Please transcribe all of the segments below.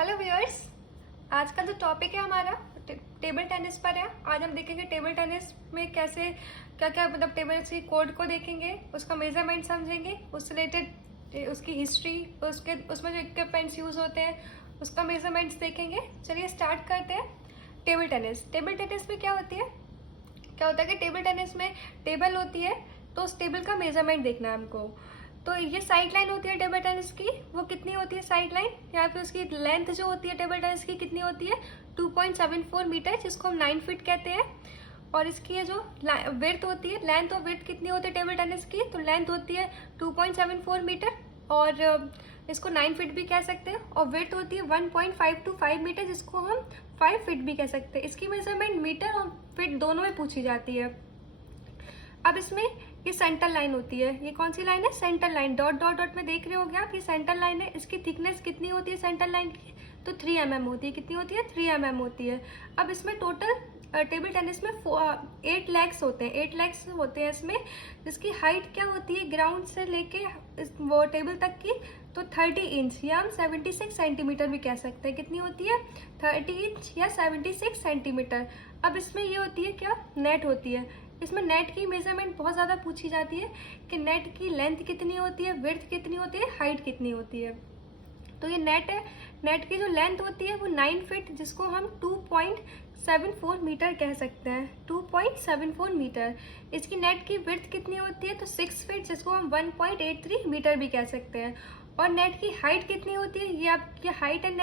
Hello viewers. आज का जो टॉपिक है हमारा टेबल टेनिस पर है। आज हम देखेंगे टेबल टेनिस में कैसे क्या क्या मतलब टेबल टेनिस की कोड को देखेंगे, उसका मेजरमेंट समझेंगे, उससे रिलेटेड उसकी हिस्ट्री, उसमें जो इक्विपमेंट्स यूज होते हैं उसका मेजरमेंट्स देखेंगे। चलिए स्टार्ट करते हैं। टेबल टेनिस में क्या होता है कि टेबल टेनिस में टेबल होती है, तो उस टेबल का मेजरमेंट देखना है हमको। तो ये साइड लाइन होती है टेबल टेनिस की, वो कितनी होती है साइड लाइन, यहाँ पे उसकी लेंथ जो होती है टेबल टेनिस की कितनी होती है 2.74 मीटर, जिसको हम 9 फीट कहते हैं। और इसकी ये जो विड्थ होती है, लेंथ और विड्थ कितनी होती है टेबल टेनिस की, तो लेंथ होती है 2.74 मीटर और इसको 9 फीट भी कह सकते हैं। और विड्थ होती है 1.525 मीटर, जिसको हम 5 फीट भी कह सकते हैं। इसकी मेजरमेंट मीटर और फीट दोनों में पूछी जाती है। अब इसमें ये सेंटर लाइन होती है, ये कौन सी लाइन है, centre line, dot dot dot में देख रहे होंगे आप, ये सेंटर लाइन है। इसकी थिकनेस कितनी होती है सेंटर लाइन की, तो 3 mm होती है। कितनी होती है 3 mm होती है। अब इसमें टोटल टेबल टेनिस में 8 लेग्स होते हैं, 8 लेग्स होते हैं इसमें, जिसकी हाइट क्या होती है ग्राउंड से लेके वो टेबल तक की, तो 30 इंच या हम 76 सेंटीमीटर भी कह सकते हैं। कितनी होती है 30 इंच या 76 सेंटीमीटर। अब इसमें ये होती है क्या, नेट होती है। इसमें नेट की मेजरमेंट बहुत ज़्यादा पूछी जाती है कि नेट की लेंथ कितनी होती है, विड्थ कितनी होती है, हाइट कितनी होती है। तो ये नेट है, नेट की जो लेंथ होती है वो 9 फीट, जिसको हम 2.74 मीटर कह सकते हैं, 2.74 मीटर। इसकी नेट की विड्थ कितनी होती है, तो 6 फीट, जिसको हम 1.83 मीटर भी कह सकते हैं। और नेट की हाइट कितनी होती है, ये आपकी हाइट है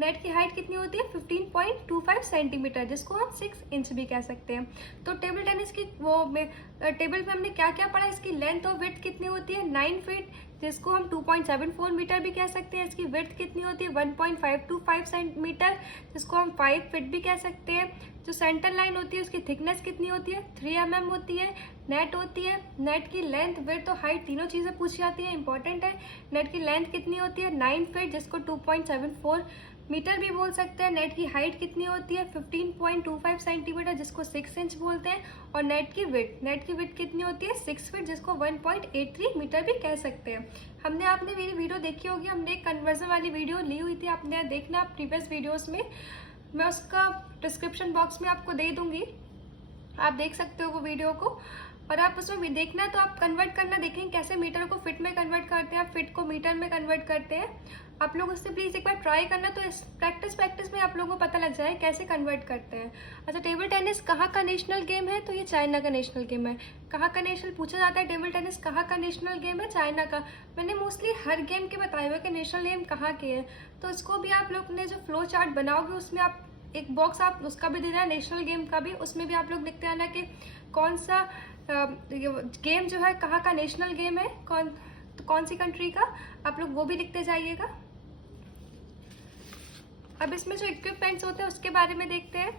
नेट की हाइट कितनी होती है 15.25 सेंटीमीटर, जिसको हम 6 इंच भी कह सकते हैं। तो टेबल टेनिस की टेबल में हमने क्या क्या पढ़ा, इसकी लेंथ और विड्थ कितनी होती है 9 फीट, जिसको हम 2.74 मीटर भी कह सकते हैं। इसकी विड्थ कितनी होती है 1.525 सेंटीमीटर, जिसको हम 5 फीट भी कह सकते हैं। जो सेंटर लाइन होती है उसकी थिकनेस कितनी होती है 3 mm होती है। नेट होती है, नेट की लेंथ, विड्थ और हाइट तीनों चीज़ें पूछी जाती है, इंपॉर्टेंट है। नेट की लेंथ कितनी होती है 9 फीट, जिसको 2.74 मीटर भी बोल सकते हैं। नेट की हाइट कितनी होती है 15.25 सेंटीमीटर, जिसको 6 इंच बोलते हैं। और नेट की विड्थ कितनी होती है 6 फीट, जिसको 1.83 मीटर भी कह सकते हैं। आपने मेरी वीडियो देखी होगी, हमने एक कन्वर्जन वाली वीडियो ली हुई थी, आपने देखना प्रीवियस वीडियोस में, मैं उसका डिस्क्रिप्शन बॉक्स में आपको दे दूंगी, आप देख सकते हो वो वीडियो को। और आप उसमें भी देखना है तो आप कन्वर्ट करना देखेंगे कैसे मीटर को फिट में कन्वर्ट करते हैं, फिट को मीटर में कन्वर्ट करते हैं। आप लोग उससे प्लीज़ एक बार ट्राई करना, तो इस प्रैक्टिस में आप लोगों को पता लग जाए कैसे कन्वर्ट करते हैं। अच्छा, टेबल टेनिस कहाँ का नेशनल गेम है, तो ये चाइना का नेशनल गेम है। कहाँ का नेशनल पूछा जाता है, टेबल टेनिस कहाँ का नेशनल गेम है, चाइना का। मैंने मोस्टली हर गेम के बताए हुए कि नेशनल गेम कहाँ के हैं, तो इसको भी आप लोग ने जो फ्लो चार्ट बनाओगे उसमें आप एक बॉक्स आप उसका भी देना है, नेशनल गेम का भी, उसमें भी आप लोग लिखते आना कि कौन सा गेम जो है कहाँ का नेशनल गेम है, कौन सी कंट्री का, आप लोग वो भी लिखते जाइएगा। अब इसमें जो इक्विपमेंट्स होते हैं उसके बारे में देखते हैं।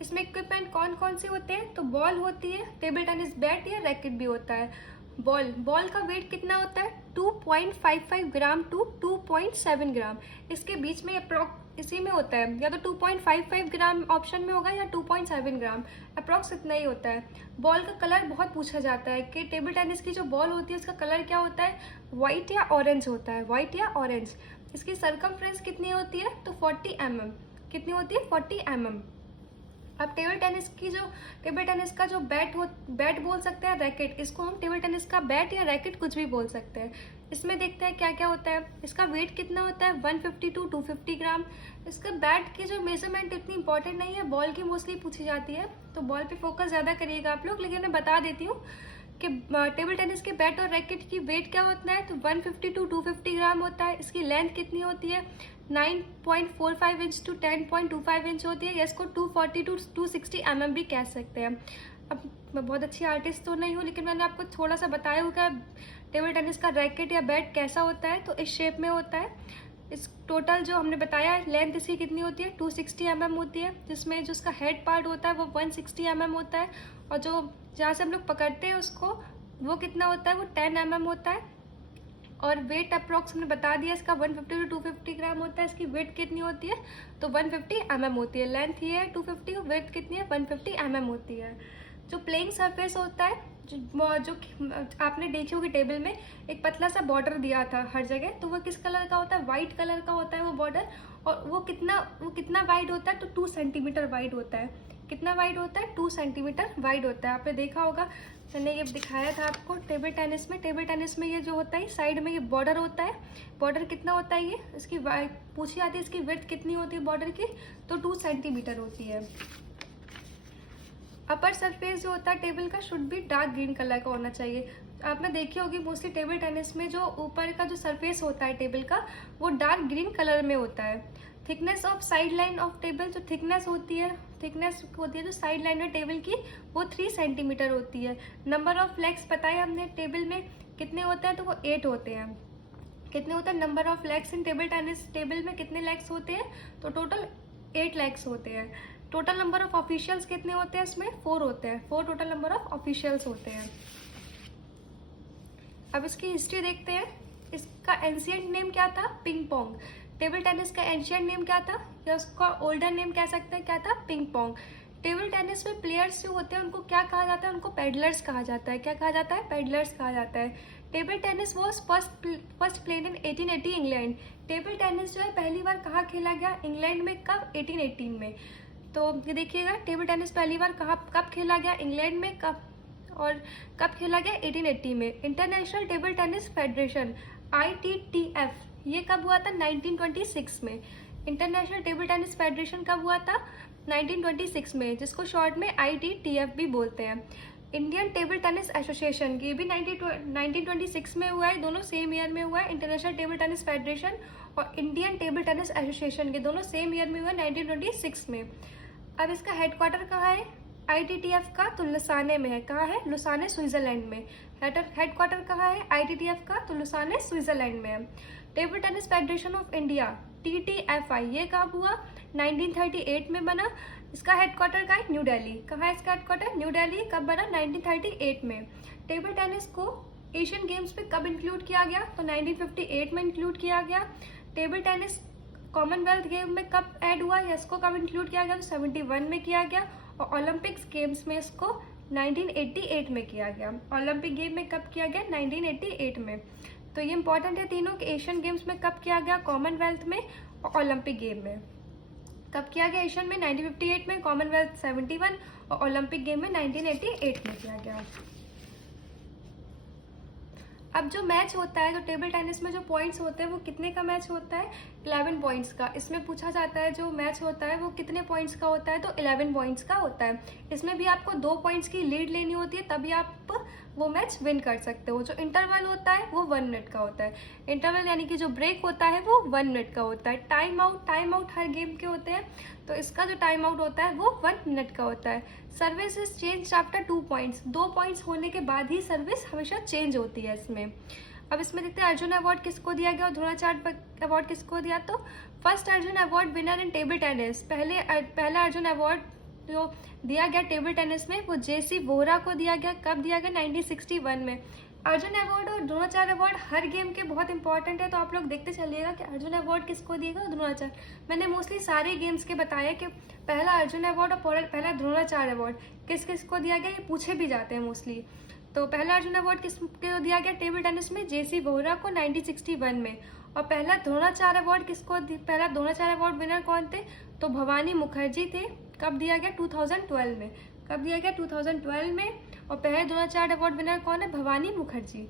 इसमें इक्विपमेंट कौन कौन से होते हैं, तो बॉल होती है, टेबल टेनिस बैट या रैकेट भी होता है। बॉल का वेट कितना होता है 2.55 ग्राम टू 2.7 ग्राम, इसके बीच में इसी में होता है, या तो 2.55 ग्राम ऑप्शन में होगा या 2.7 ग्राम, अप्रॉक्स इतना ही होता है। बॉल का कलर बहुत पूछा जाता है कि टेबल टेनिस की जो बॉल होती है उसका कलर क्या होता है, व्हाइट या ऑरेंज होता है, व्हाइट या ऑरेंज। इसकी सरकमफ्रेंस कितनी होती है, तो 40 mm। कितनी होती है 40 mm। अब टेबल टेनिस का जो बैट बोल सकते हैं, रैकेट, इसको हम टेबल टेनिस का बैट या रैकेट कुछ भी बोल सकते हैं। इसमें देखते हैं क्या क्या होता है। इसका वेट कितना होता है 150 टू 250 ग्राम। इसका बैट की जो मेजरमेंट इतनी इंपॉर्टेंट नहीं है, बॉल की मोस्टली पूछी जाती है, तो बॉल पे फोकस ज़्यादा करिएगा आप लोग। लेकिन मैं बता देती हूँ कि टेबल टेनिस के बैट और रैकेट की वेट क्या होता है, तो 150 टू 250 ग्राम होता है। इसकी लेंथ कितनी होती है 9.45 इंच टू 10.25 इंच होती है, या इसको 240 टू 260 mm भी कह सकते हैं। अब मैं बहुत अच्छी आर्टिस्ट तो नहीं हूँ, लेकिन मैंने आपको थोड़ा सा बताया होगा टेबल टेनिस का रैकेट या बैट कैसा होता है, तो इस शेप में होता है। इस टोटल जो हमने बताया लेंथ इसकी कितनी होती है 260 mm होती है, जिसमें जो उसका हेड पार्ट होता है वो 160 mm होता है, और जो जहाँ से हम लोग पकड़ते हैं उसको वो कितना होता है, वो 10 mm होता है। और वेट अप्रॉक्स हमने बता दिया इसका 150 टू 250 ग्राम होता है। इसकी वेट कितनी होती है, तो 150 mm होती है। लेंथ ये है 250, वेट कितनी है 150 mm होती है। जो प्लेइंग सरफेस होता है जो आपने देखी होगी टेबल में एक पतला सा बॉर्डर दिया था हर जगह, तो वो किस कलर का होता है? वाइट कलर का होता है वो बॉर्डर। और वो कितना वाइड होता है? तो 2 सेंटीमीटर वाइड होता है। कितना वाइड होता है? 2 सेंटीमीटर वाइड होता है। आपने देखा होगा, मैंने ये दिखाया था आपको टेबल टेनिस में। टेबल टेनिस में ये जो होता है साइड में ये बॉर्डर होता है। बॉर्डर कितना होता है? ये इसकी पूछी जाती है इसकी विड्थ कितनी होती है बॉर्डर की? तो 2 सेंटीमीटर होती है। अपर सरफेस जो होता है टेबल का शुड भी डार्क ग्रीन कलर का होना चाहिए। आपने देखी होगी मोस्टली टेबल टेनिस में जो ऊपर का जो सरफेस होता है टेबल का वो डार्क ग्रीन कलर में होता है। Thickness of side line of table, जो थिकनेस होती है जो साइड लाइन है टेबल की वो 3 सेंटीमीटर होती है। नंबर ऑफ लेग्स बताया हमने टेबल में कितने होते हैं? तो वो 8 होते हैं। कितने होते हैं number of legs in table tennis? Table में कितने लेग्स होते हैं? तो टोटल 8 लेग्स होते हैं। टोटल नंबर ऑफ ऑफिशियल्स कितने होते हैं? इसमें 4 होते हैं। 4 टोटल नंबर ऑफ ऑफिशियल्स होते हैं। अब इसकी हिस्ट्री देखते हैं। इसका एंशिएंट नेम क्या था? Ping pong. टेबल टेनिस का एंशिएंट नेम क्या था, या उसका ओल्डर नेम कह सकते हैं, क्या था? Ping pong. टेबल टेनिस में प्लेयर्स जो होते हैं उनको क्या कहा जाता है? उनको पेडलर्स कहा जाता है। क्या कहा जाता है? पेडलर्स कहा जाता है। Table tennis was first played in 1880 England. Table tennis जो है पहली बार कहाँ खेला गया? इंग्लैंड में। कब? 1818 में। तो ये देखिएगा टेबल टेनिस पहली बार कब खेला गया? इंग्लैंड में। कब? और कब खेला गया? 1880 में। International table tennis federation ITTF ये कब हुआ था? 1926 में। इंटरनेशनल टेबल टेनिस फेडरेशन कब हुआ था? 1926 में, जिसको शॉर्ट में ITTF भी बोलते हैं। इंडियन टेबल टेनिस एसोसिएशन ये भी 1926 में हुआ है। दोनों सेम ईयर में हुआ है। इंटरनेशनल टेबल टेनिस फेडरेशन और इंडियन टेबल टेनिस एसोसिएशन के दोनों सेम ईयर में हुआ है, 1926 में। अब इसका हेडक्वार्टर कहाँ है ITTF का? तो लुसाने में है। कहाँ है? लुसाने, स्विट्जरलैंड में। हेडक्वार्टर कहाँ है ITTF का? तो लुसाने, स्विट्जरलैंड में है। Table tennis federation of India TTFI ये कब हुआ? 1938 में बना। इसका हेडक्वार्टर कहाँ है? न्यू दिल्ली। कहाँ है इसका हेडक्वार्टर? न्यू दिल्ली। कब बना? 1938 में। टेबल टेनिस को एशियन गेम्स में कब इंक्लूड किया गया? तो 1958 में इंक्लूड किया गया। टेबल टेनिस कॉमनवेल्थ गेम में कब ऐड हुआ या इसको कब इंक्लूड किया गया? तो 71 में किया गया। और ओलंपिक्स गेम्स में इसको 1988 में किया गया। ओलंपिक गेम में कब किया गया? 1988 में। तो ये इंपॉर्टेंट है तीनों कि एशियन गेम्स में कब किया गया? कॉमनवेल्थ में और ओलंपिक गेम में। कब किया गया एशियन में? 1958 में, कॉमनवेल्थ 71 और ओलंपिक गेम में 1988 में किया गया। अब जो मैच होता है, जो टेबल टेनिस में जो पॉइंट्स होते हैं वो कितने का मैच होता है? 11 पॉइंट्स का। इसमें पूछा जाता है जो मैच होता है वो कितने पॉइंट्स का होता है? तो 11 पॉइंट्स का होता है। इसमें भी आपको 2 पॉइंट्स की लीड लेनी होती है तभी आप वो मैच विन कर सकते हो। जो इंटरवल होता है वो 1 मिनट का होता है। इंटरवल यानी कि जो ब्रेक होता है वो 1 मिनट का होता है। टाइम आउट हर गेम के होते हैं, तो इसका जो टाइम आउट होता है वो 1 मिनट का होता है। Service is change after 2 points. 2 points होने के बाद ही सर्विस हमेशा चेंज होती है इसमें। अब इसमें देखते हैं अर्जुन अवार्ड किसको दिया गया और द्रोणाचार्य अवार्ड किसको दिया। तो first Arjun award winner in table tennis, पहला अर्जुन अवार्ड जो दिया गया टेबल टेनिस में वो JC वोहरा को दिया गया। कब दिया गया? 1961 में। अर्जुन अवार्ड और द्रोणाचार्य अवार्ड हर गेम के बहुत इंपॉर्टेंट है, तो आप लोग देखते चलिएगा कि अर्जुन अवार्ड किसको दिएगा और द्रोणाचार्य। मैंने मोस्टली सारे गेम्स के बताया कि पहला अर्जुन अवार्ड और पहला द्रोणाचार्य अवार्ड किस किस को दिया गया, ये पूछे भी जाते हैं मोस्टली। तो पहला अर्जुन अवार्ड किसको दिया गया टेबल टेनिस में? JC वोहरा को 1961 में। और पहला द्रोणाचार्य अवार्ड किसको? पहला द्रोणाचार्य अवार्ड विनर कौन थे? तो भवानी मुखर्जी थे। कब दिया गया? 2012 में। कब दिया गया? 2012 में। और पहले द्रोणाचार्य अवार्ड विनर कौन है? भवानी मुखर्जी।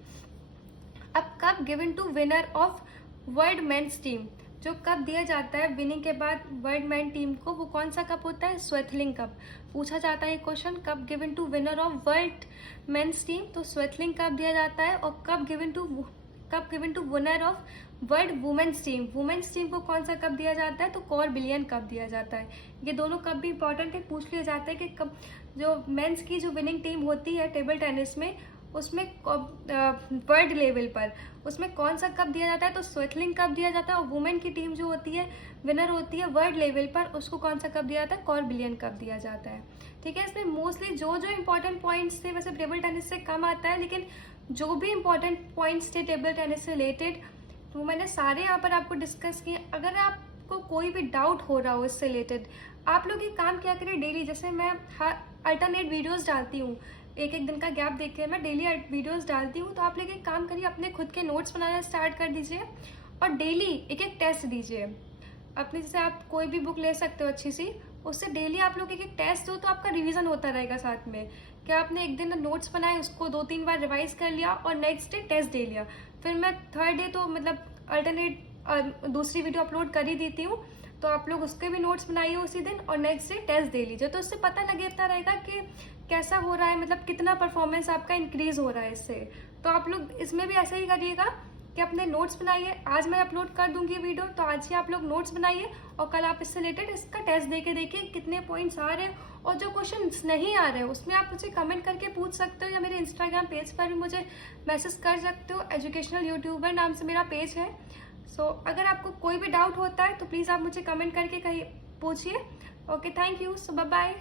अब कब given to winner of world men's team, जो कप दिया जाता है विनिंग के बाद वर्ल्ड मैन टीम को, वो कौन सा कप होता है? Swaythling cup. पूछा जाता है क्वेश्चन, कब given to winner of world men's team, तो स्वेथलिंग कप दिया जाता है। और कब given to winner of world women's team, women's team को कौन सा कप दिया जाता है? तो कॉर बिलियन कप दिया जाता है। ये दोनों कप भी इंपॉर्टेंट है, पूछ लिया जाता है कि कब जो मेंस की जो विनिंग टीम होती है टेबल टेनिस में उसमें वर्ल्ड लेवल पर उसमें कौन सा कप दिया जाता है? तो स्वेथलिंग कप दिया जाता है। और वुमेन की टीम जो होती है विनर होती है वर्ल्ड लेवल पर, उसको कौन सा कप दिया जाता है? कॉर बिलियन कप दिया जाता है। ठीक है, इसमें मोस्टली जो जो इंपॉर्टेंट पॉइंट्स थे, वैसे टेबल टेनिस से कम आता है, लेकिन जो भी इंपॉर्टेंट पॉइंट्स थे टेबल टेनिस से रिलेटेड वो मैंने सारे यहाँ पर आपको डिस्कस किए। अगर आपको कोई भी डाउट हो रहा हो इससे रिलेटेड, आप लोग ये काम क्या करें डेली, जैसे मैं अल्टरनेट वीडियोस डालती हूँ, एक एक दिन का गैप देख के मैं डेली वीडियोस डालती हूँ। तो आप लोग एक काम करिए, अपने खुद के नोट्स बनाना स्टार्ट कर दीजिए और डेली एक एक टेस्ट दीजिए अपने। जैसे आप कोई भी बुक ले सकते हो अच्छी सी, उससे डेली आप लोग एक एक टेस्ट दो, तो आपका रिवीजन होता रहेगा साथ में। क्या आपने एक दिन नोट्स बनाए, उसको 2-3 बार रिवाइज कर लिया और नेक्स्ट डे टेस्ट दे लिया, फिर मैं थर्ड डे तो मतलब अल्टरनेट दूसरी वीडियो अपलोड कर ही देती हूँ। तो आप लोग उसके भी नोट्स बनाइए उसी दिन और नेक्स्ट डे टेस्ट दे लीजिए। तो उससे पता लगता रहेगा कि कैसा हो रहा है, मतलब कितना परफॉर्मेंस आपका इंक्रीज हो रहा है इससे। तो आप लोग इसमें भी ऐसा ही करिएगा कि अपने नोट्स बनाइए। आज मैं अपलोड कर दूंगी वीडियो, तो आज ही आप लोग नोट्स बनाइए और कल आप इससे रिलेटेड इसका टेस्ट दे के देखिए कितने पॉइंट्स आ रहे हैं। और जो क्वेश्चंस नहीं आ रहे हैं उसमें आप मुझे कमेंट करके पूछ सकते हो, या मेरे इंस्टाग्राम पेज पर भी मुझे मैसेज कर सकते हो। एजुकेशनल यूट्यूबर नाम से मेरा पेज है। सो अगर आपको कोई भी डाउट होता है तो प्लीज़ आप मुझे कमेंट करके कहीं पूछिए। Okay, thank you. So bye bye.